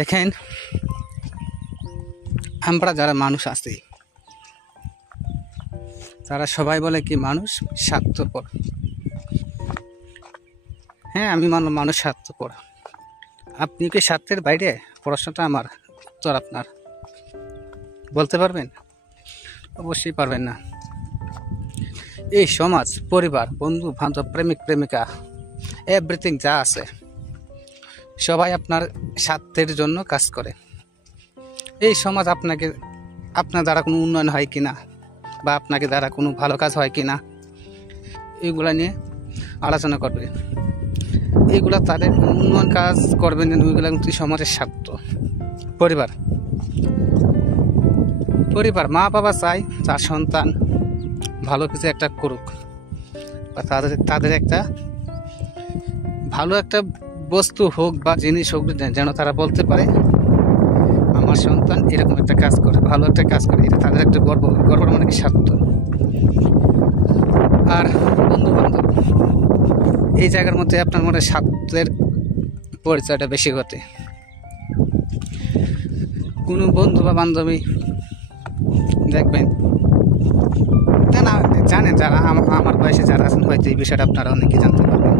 দেখেন, আমরা যারা মানুষ আছি তারা সবাই বলে কি মানুষ স্বার্থপর। হ্যাঁ, আমি মানুষ স্বার্থপর। আপনি কি স্বার্থের বাইরে? প্রশ্নটা আমার, উত্তর আপনার। বলতে পারবেন? অবশ্যই পারবেন না। এই সমাজ, পরিবার, বন্ধু বান্ধব, প্রেমিক প্রেমিকা, এভরিথিং যা আছে সবাই আপনার স্বার্থের জন্য কাজ করে। এই সমাজ আপনার দ্বারা কোনো উন্নয়ন হয় কিনা বা আপনাকে দ্বারা কোনো ভালো কাজ হয় কিনা এইগুলা নিয়ে আলোচনা করবে। এইগুলা তাদের উন্নয়ন কাজ করবেন, ওইগুলা কিন্তু সমাজের স্বার্থ। পরিবার মা বাবা চায় তার সন্তান ভালো কিছু একটা করুক, বা তাদের একটা ভালো একটা বস্তু হোক বা জিনিস হোক, যেন তারা বলতে পারে আমার সন্তান এরকম একটা কাজ করে, ভালো একটা কাজ করে। এটা তাদের একটা গর্ব মানে কি স্বার্থ। আর বন্ধু বান্ধব, এই জায়গার মধ্যে আপনার মনে স্বার্থের পরিচয়টা বেশি ঘটে। কোনো বন্ধু বা বান্ধবী দেখবেন, না জানেন, যারা আমার বয়সে যারা আছেন হয়তো এই বিষয়টা আপনারা অনেকে জানতে পারবেন।